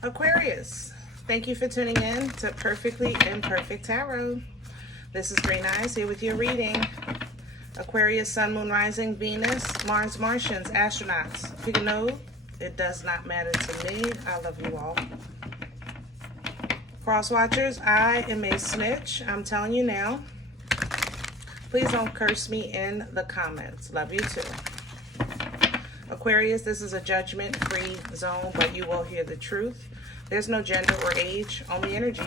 Aquarius, thank you for tuning in to Perfectly Imperfect Tarot. This is Green Eyes here with your reading. Aquarius, Sun, Moon, Rising, Venus, Mars, Martians, astronauts. Pick a node. It does not matter to me. I love you all. Cross watchers, I am a snitch. I'm telling you now. Please don't curse me in the comments. Love you too. Aquarius, this is a judgment-free zone, but you will hear the truth. There's no gender or age, only energy.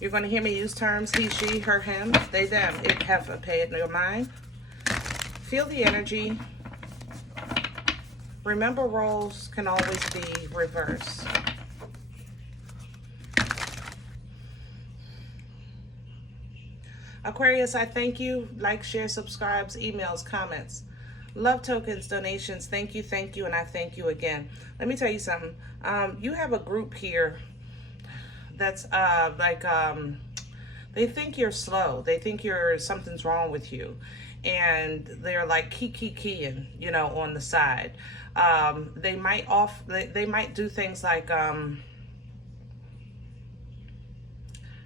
You're going to hear me use terms he, she, her, him, they, them, it, heifer. Pay it in your mind. Feel the energy. Remember, roles can always be reversed. Aquarius, I thank you. Like, share, subscribes, emails, comments, love tokens, donations. Thank you, and I thank you again. Let me tell you something. You have a group here that's they think you're slow. They think something's wrong with you. And they're like keying, you know, on the side. They might do things like, I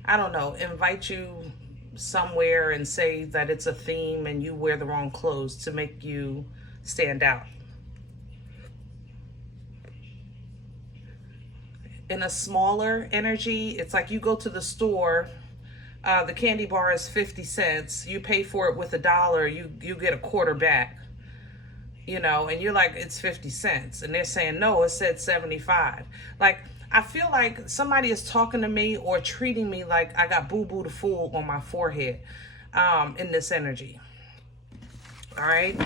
don't know, invite you somewhere and say that it's a theme and you wear the wrong clothes to make you stand out. In a smaller energy, it's like you go to the store, the candy bar is 50 cents, you pay for it with $1, you get a quarter back, you know, and you're like, it's 50 cents. And they're saying, no, it said 75. Like, I feel like somebody is talking to me or treating me like I got boo-boo the fool on my forehead in this energy. All right?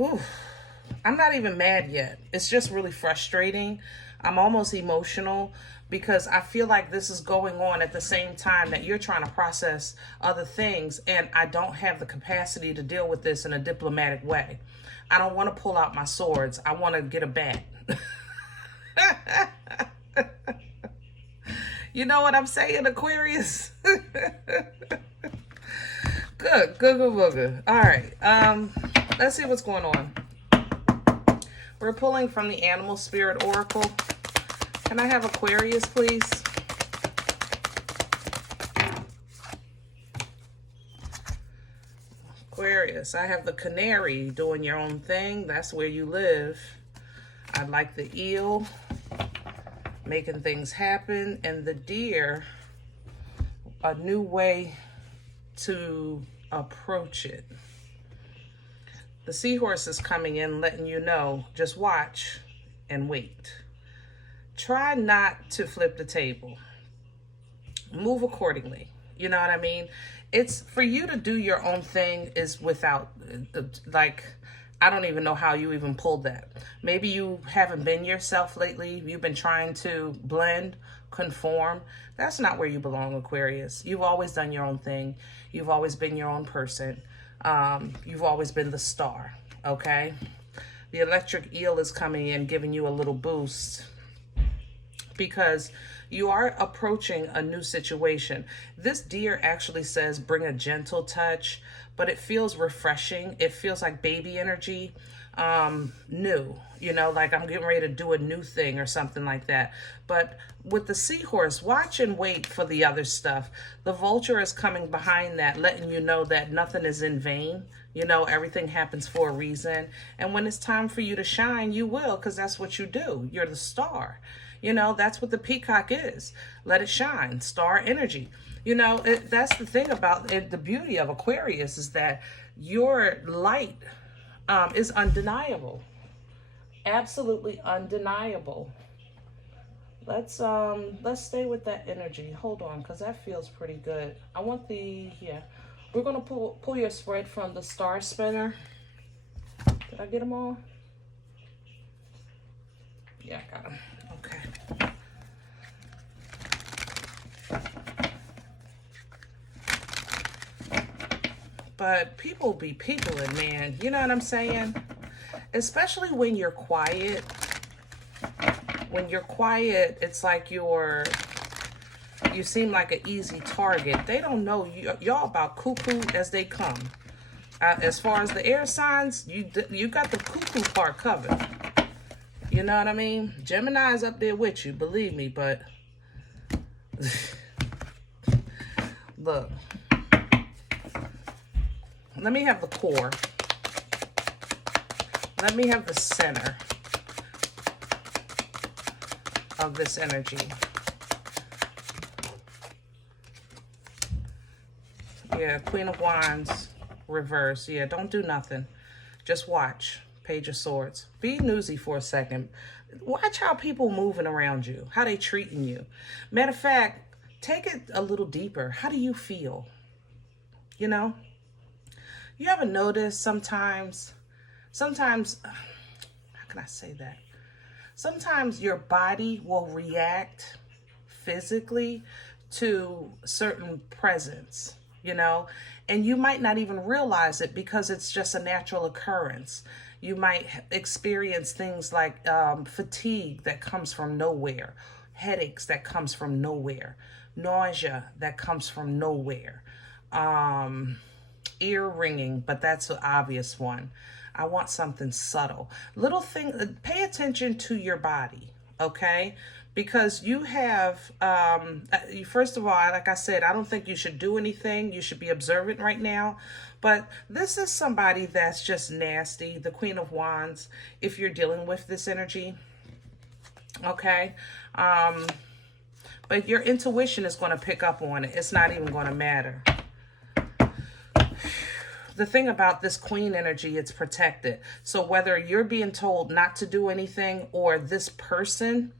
Ooh. I'm not even mad yet. It's just really frustrating. I'm almost emotional because I feel like this is going on at the same time that you're trying to process other things, and I don't have the capacity to deal with this in a diplomatic way. I don't want to pull out my swords. I want to get a bat. You know what I'm saying, Aquarius? Good. All right. Let's see what's going on. We're pulling from the Animal Spirit Oracle. Can I have Aquarius, please? Aquarius, I have the canary doing your own thing. That's where you live. I like the eel, making things happen, and the deer, a new way to approach it. The seahorse is coming in, letting you know, just watch and wait. Try not to flip the table. Move accordingly. You know what I mean? It's for you to do your own thing is without, like, I don't even know how you even pulled that. Maybe you haven't been yourself lately. You've been trying to blend, conform. That's not where you belong, Aquarius. You've always done your own thing. You've always been your own person. You've always been the star, okay? The electric eel is coming in, giving you a little boost because you are approaching a new situation. This deer actually says bring a gentle touch, but it feels refreshing. It feels like baby energy, new, you know, like I'm getting ready to do a new thing or something like that. But with the seahorse, watch and wait for the other stuff. The vulture is coming behind that, letting you know that nothing is in vain. You know, everything happens for a reason. And when it's time for you to shine, you will, because that's what you do. You're the star. You know, that's what the peacock is. Let it shine. Star energy. You know, that's the thing about it. The beauty of Aquarius is that your light is undeniable. Absolutely undeniable. Let's stay with that energy. Hold on, because that feels pretty good. I want we're going to pull your spread from the star spinner. Did I get them all? Yeah, I got them. Okay. But people be peopling, man. You know what I'm saying? Especially when you're quiet. When you're quiet, it's like you seem like an easy target. They don't know y'all about cuckoo as they come. As far as the air signs, you got the cuckoo part covered. You know what I mean? Gemini's up there with you, believe me, but look. Let me have the core. Let me have the center of this energy. Yeah, Queen of Wands, reverse. Yeah, don't do nothing. Just watch. Page of Swords. Be newsy for a second. Watch how people moving around you, how they treating you. Matter of fact, take it a little deeper. How do you feel? You know? You ever notice sometimes, how can I say that? Sometimes your body will react physically to certain presence, you know, and you might not even realize it because it's just a natural occurrence. You might experience things like fatigue that comes from nowhere, headaches that comes from nowhere, nausea that comes from nowhere, ear ringing, but that's an obvious one. I want something subtle. Little thing, pay attention to your body, okay? Because you have, first of all, like I said, I don't think you should do anything. You should be observant right now. But this is somebody that's just nasty, the Queen of Wands, if you're dealing with this energy, okay? But your intuition is going to pick up on it. It's not even going to matter. The thing about this queen energy, it's protected. So whether you're being told not to do anything or this person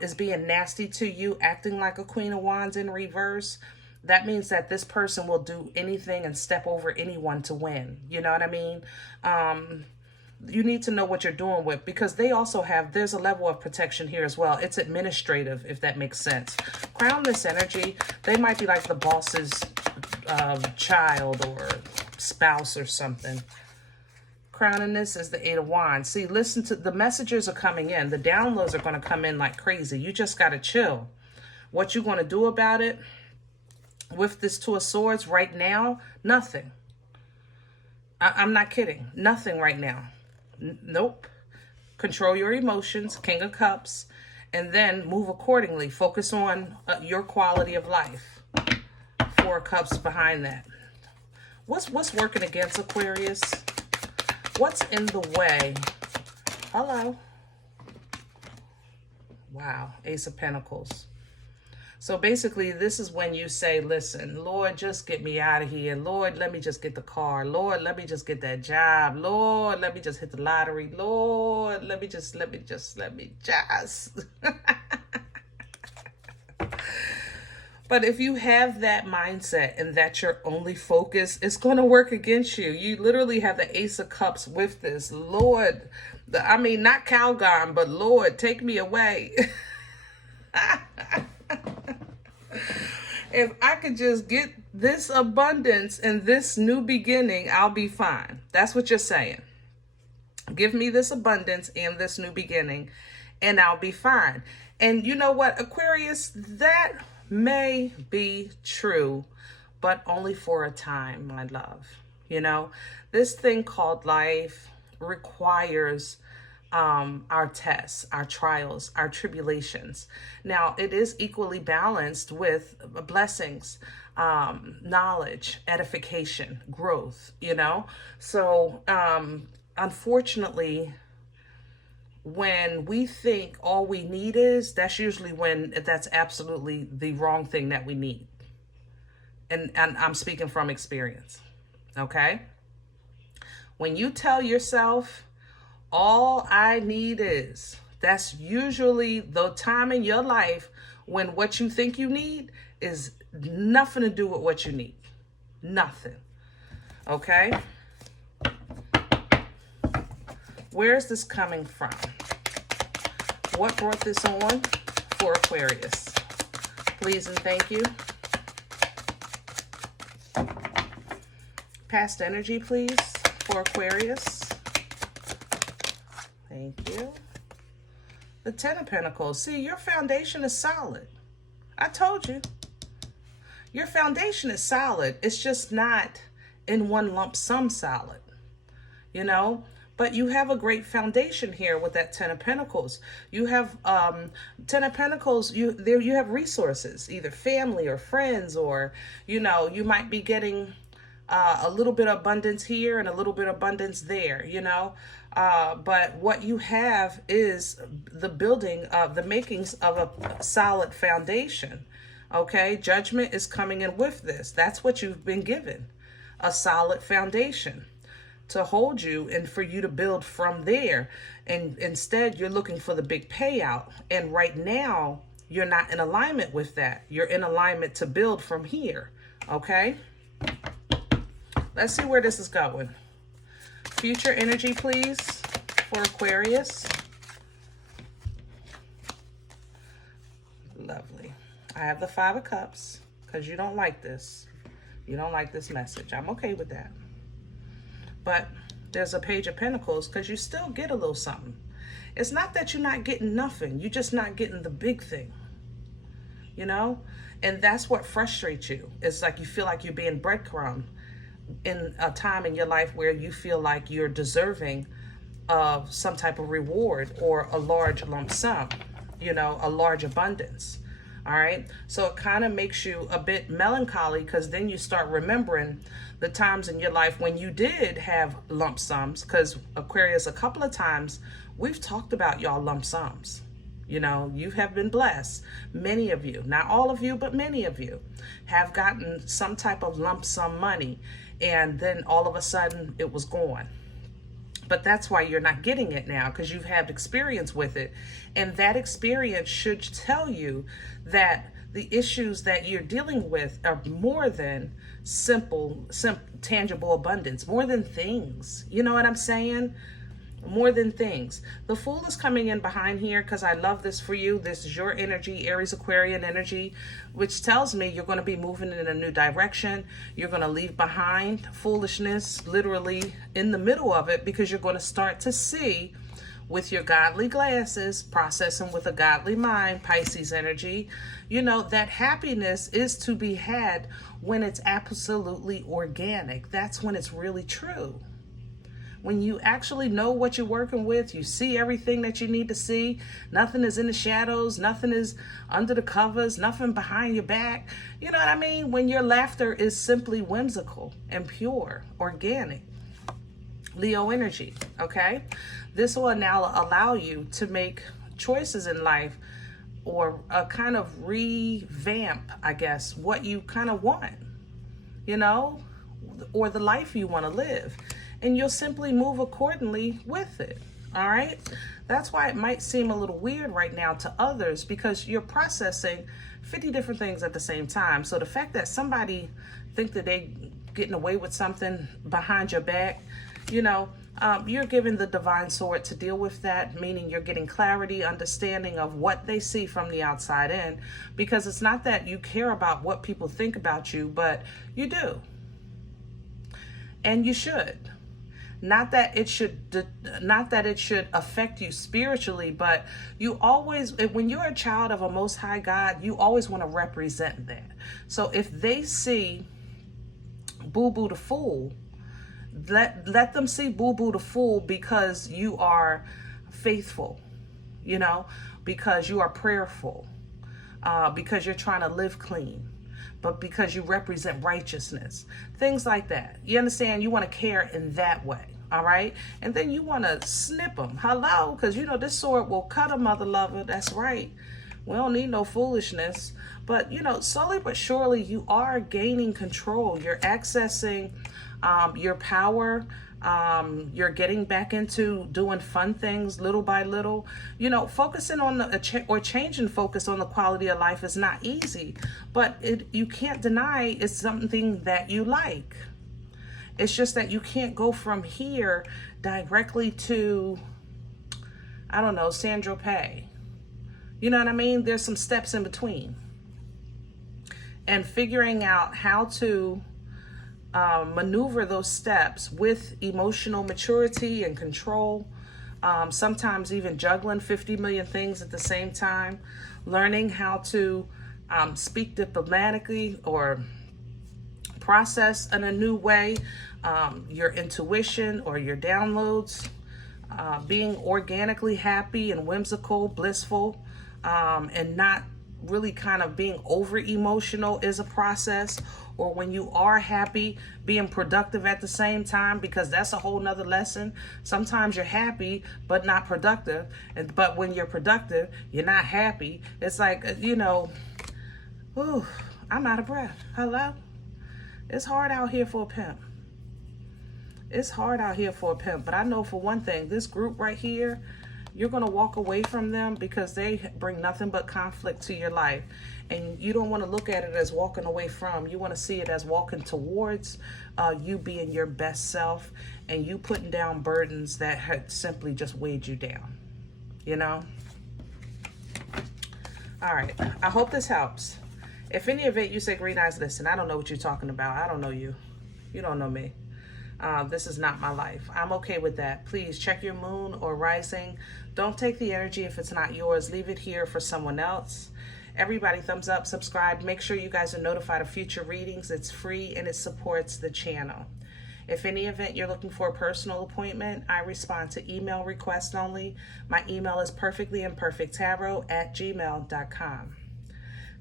is being nasty to you, acting like a Queen of Wands in reverse, that means that this person will do anything and step over anyone to win. You know what I mean? You need to know what you're doing with, because they also have, there's a level of protection here as well. It's administrative, if that makes sense. Crown this energy, they might be like the boss's child or spouse or something. Crowning this is the Eight of Wands. See, listen to the messages are coming in. The downloads are going to come in like crazy. You just got to chill. What you going to do about it with this Two of Swords right now? Nothing. I'm not kidding. Nothing right now. Nope. Control your emotions, King of Cups, and then move accordingly. Focus on your quality of life. Four of Cups behind that. What's working against Aquarius? What's in the way? Hello. Wow. Ace of Pentacles. So basically, this is when you say, listen, Lord, just get me out of here. Lord, let me just get the car. Lord, let me just get that job. Lord, let me just hit the lottery. Lord, let me just. But if you have that mindset and that's your only focus, it's going to work against you. You literally have the Ace of Cups with this. Lord, I mean, not Calgon, but Lord, take me away. If I could just get this abundance and this new beginning, I'll be fine. That's what you're saying. Give me this abundance and this new beginning, and I'll be fine. And you know what, Aquarius, that may be true, but only for a time, my love. You know, this thing called life requires our tests, our trials, our tribulations. Now, it is equally balanced with blessings, knowledge, edification, growth, you know? So, unfortunately, when we think all we need is, that's usually when that's absolutely the wrong thing that we need. And I'm speaking from experience, okay? When you tell yourself, all I need is, that's usually the time in your life when what you think you need is nothing to do with what you need. Nothing. Okay? Where is this coming from? What brought this on for Aquarius? Please and thank you. Past energy, please, for Aquarius. Thank you. The Ten of Pentacles. See, your foundation is solid. I told you. Your foundation is solid. It's just not in one lump sum solid. You know? But you have a great foundation here with that Ten of Pentacles. You have Ten of Pentacles, you have resources, either family or friends, or, you know, you might be getting a little bit of abundance here and a little bit of abundance there, you know. But what you have is the building of the makings of a solid foundation. Okay, judgment is coming in with this. That's what you've been given, a solid foundation to hold you and for you to build from there. And instead, you're looking for the big payout. And right now, you're not in alignment with that. You're in alignment to build from here. Okay? Let's see where this is going. Future energy, please, for Aquarius. Lovely. I have the Five of Cups because you don't like this. You don't like this message. I'm okay with that. But there's a Page of Pentacles because you still get a little something. It's not that you're not getting nothing. You're just not getting the big thing. You know? And that's what frustrates you. It's like you feel like you're being breadcrumbed in a time in your life where you feel like you're deserving of some type of reward or a large lump sum, you know, a large abundance. All right. So it kind of makes you a bit melancholy because then you start remembering the times in your life when you did have lump sums. Because Aquarius, a couple of times we've talked about y'all lump sums. You know, you have been blessed. Many of you, not all of you, but many of you have gotten some type of lump sum money. And then all of a sudden it was gone. But that's why you're not getting it now, because you've had experience with it. And that experience should tell you that the issues that you're dealing with are more than simple, tangible abundance, more than things. You know what I'm saying? More than things. The Fool is coming in behind here because I love this for you. This is your energy, Aries Aquarian energy, which tells me you're going to be moving in a new direction. You're going to leave behind foolishness, literally in the middle of it, because you're going to start to see with your godly glasses, processing with a godly mind, Pisces energy, you know, that happiness is to be had when it's absolutely organic. That's when it's really true. When you actually know what you're working with, you see everything that you need to see. Nothing is in the shadows. Nothing is under the covers. Nothing behind your back. You know what I mean? When your laughter is simply whimsical and pure, organic. Leo energy, okay? This will now allow you to make choices in life or a kind of revamp, I guess, what you kind of want, you know, or the life you want to live. And you'll simply move accordingly with it. All right. That's why it might seem a little weird right now to others, because you're processing 50 different things at the same time. So the fact that somebody think that they getting away with something behind your back, you know, you're given the divine sword to deal with that, meaning you're getting clarity, understanding of what they see from the outside in, because it's not that you care about what people think about you, but you do. And you should. Not that it should affect you spiritually, but you always, when you're a child of a Most High God, you always want to represent that. So if they see Boo Boo the Fool, let them see Boo Boo the Fool because you are faithful, you know, because you are prayerful, because you're trying to live clean, but because you represent righteousness, things like that. You understand? You want to care in that way. All right. And then you want to snip them. Hello. Because, you know, this sword will cut a mother lover. That's right. We don't need no foolishness. But, you know, slowly but surely you are gaining control. You're accessing your power. You're getting back into doing fun things little by little. You know, focusing on or changing focus on the quality of life is not easy, but you can't deny it's something that you like. It's just that you can't go from here directly to, I don't know, Sandro Pay. You know what I mean? There's some steps in between. And figuring out how to maneuver those steps with emotional maturity and control, sometimes even juggling 50 million things at the same time, learning how to speak diplomatically or process in a new way, your intuition or your downloads, being organically happy and whimsical, blissful, and not really kind of being over emotional is a process. Or when you are happy, being productive at the same time, because that's a whole nother lesson. Sometimes you're happy but not productive, but when you're productive you're not happy. It's like, you know, ooh, I'm out of breath. Hello. It's hard out here for a pimp. It's hard out here for a pimp. But I know for one thing, this group right here, you're going to walk away from them because they bring nothing but conflict to your life. And you don't want to look at it as walking away from. You want to see it as walking towards you being your best self and you putting down burdens that had simply just weighed you down. You know? All right. I hope this helps. If any of it you say, Green Eyes, listen, I don't know what you're talking about. I don't know you. You don't know me. This is not my life. I'm okay with that. Please check your moon or rising. Don't take the energy if it's not yours. Leave it here for someone else. Everybody, thumbs up, subscribe. Make sure you guys are notified of future readings. It's free and it supports the channel. If any event you're looking for a personal appointment, I respond to email requests only. My email is perfectlyimperfecttarot@gmail.com.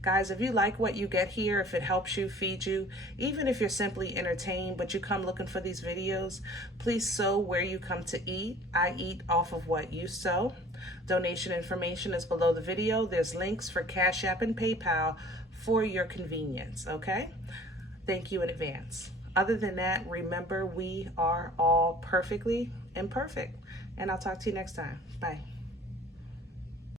Guys, if you like what you get here, if it helps you, feed you, even if you're simply entertained, but you come looking for these videos, please sow where you come to eat. I eat off of what you sow. Donation information is below the video. There's links for Cash App and PayPal for your convenience, okay? Thank you in advance. Other than that, remember, we are all perfectly imperfect. And I'll talk to you next time. Bye.